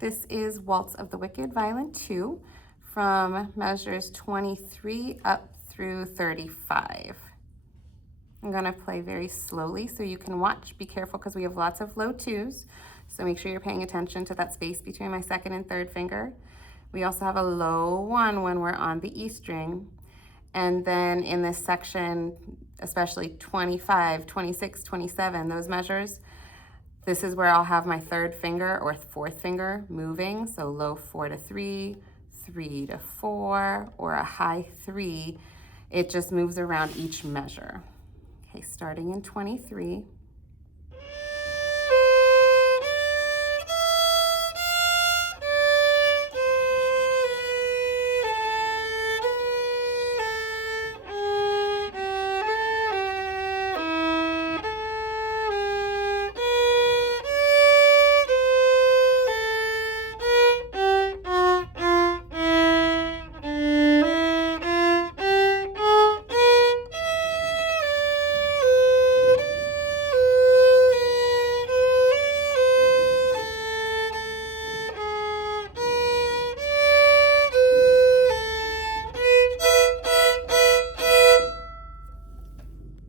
This is Waltz of the Wicked, Violin 2, from measures 23 up through 35. I'm gonna play very slowly so you can watch. Be careful because we have lots of low twos, so make sure you're paying attention to that space between my second and third finger. We also have a low one when we're on the E string. And then in this section, especially 25, 26, 27, those measures, this is where I'll have my third finger or fourth finger moving. So low 4 to 3, 3 to 4, or a high 3. It just moves around each measure. Okay, starting in 23.